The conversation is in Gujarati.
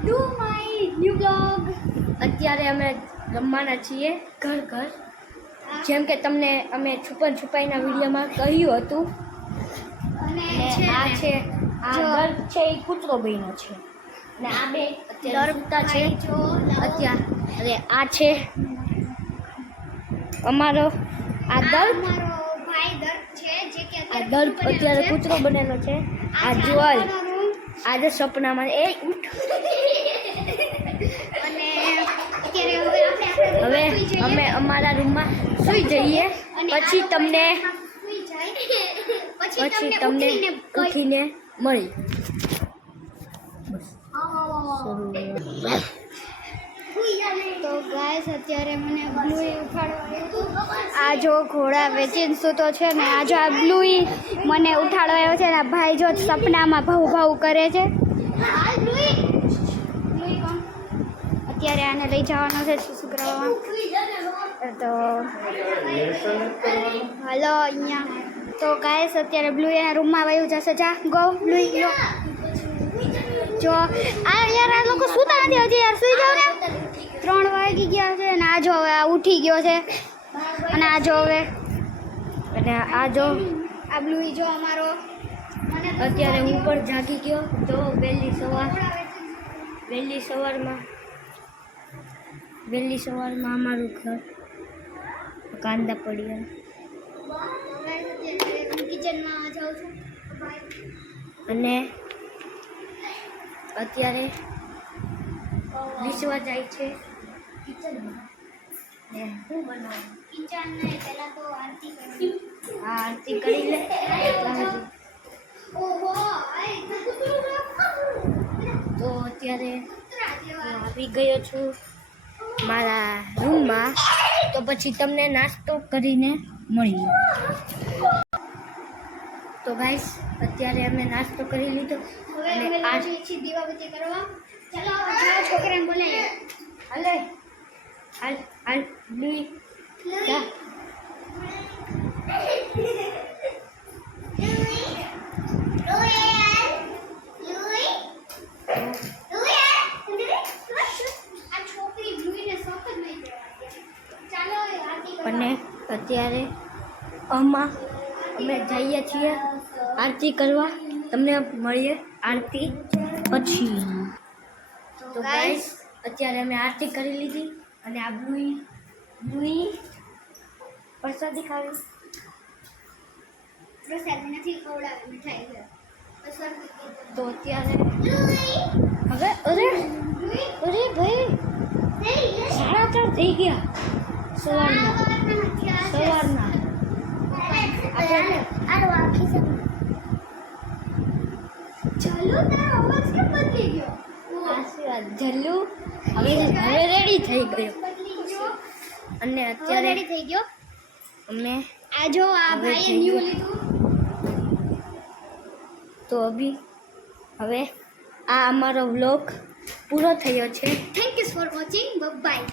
To my new blog. અત્યારે અમે રમવાના છીએ ઘર ઘર, જેમ કે તમને અમે છુપન છુપાઈના વિડીયોમાં કહ્યું હતું. અને આ છે આ ગર્ગ છે એ કૂતરો બહેનો છે ને આ બે અત્યારે સૂતા છે. અત્યારે આ છે અમારો આ ગર્ગ, મારો ભાઈ દર્દ છે જે કે આ ગર્ગ અત્યારે કૂતરો બનેલો છે. આ જ્વલ આજે સપનામાં એ ઉઠ. અને અત્યારે હવે અમે અમારા રૂમમાં સૂઈ જઈએ, પછી તમને ઉઠીને મળી. તો ગાઈસ અત્યારે મને બ્લુઈ ઉઠાડવા આ જો ઘોડા વેચીને સૂતો છે ને આ જો આ બ્લુઈ મને ઉઠાડવા આવ્યો છે ને આ ભાઈ જો સપનામાં ભાવ ભાવ કરે છે. અત્યારે આને લઈ જવાનો છે સુસુગ્રામાં. તો હાલો અહીંયા તો ગાઈસ અત્યારે બ્લુઈ એના રૂમમાં વયું જશે. જા ગો બ્લુઈ લો. જો આ યાર આ લોકો સૂતા નથી હજી યાર, સુઈ જાવ ને. 3 વાગી ગયા છે ને આ જો હવે આ ઉઠી ગયો છે. અને આ જો હવે અને આ જો આ બ્લુઈ જો અમારો અત્યારે હું પણ જાગી ગયો. તો વહેલી સવારમાં અમારું ઘર કાંદા પડ્યા. કિચનમાં જાઉં છું અને અત્યારે વિસવા જાય છે કિચનમાં. ને શું બનાવું? કિચનને પહેલા તો આરતી કરવાની. આ આરતી કરી લે. ઓહો તો અત્યારે હું આવી ગયો છું મારા રૂમમાં. તો પછી તમને નાસ્તો કરીને મળીએ. તો ગાઈસ અત્યારે અમે નાસ્તો કરી લીધો હવે અમે અને આ જઈએ છીએ દીવાબત્તી કરવા. ચાલો જાઓ છોકરાને બોલાવીએ. હાલે હાલ લી જા. અને અત્યારે અમે જઈએ છીએ આરતી કરવા. તમને મળીએ આરતી પછી. તો ગાઈસ અત્યારે અમે આરતી કરી લીધી અને આ બ્લુઈ પ્રસાદી ખાવી. પ્રસાદી નથી ખવડાવે મીઠાઈ છે. તો અત્યારે હવે અરે ભાઈ 3:30 થઈ ગયા સવારના. આશીર્વાદ જલ્લુ હવે રેડી થઈ ગયો. અને અત્યારે રેડી થઈ ગયો. અમે આ જો આ હવે ભાઈએ જઈએ. ન્યુ લીધું. તો હવે આ અમારો વ્લોગ પૂરો થયો છે. Thank you for watching. By.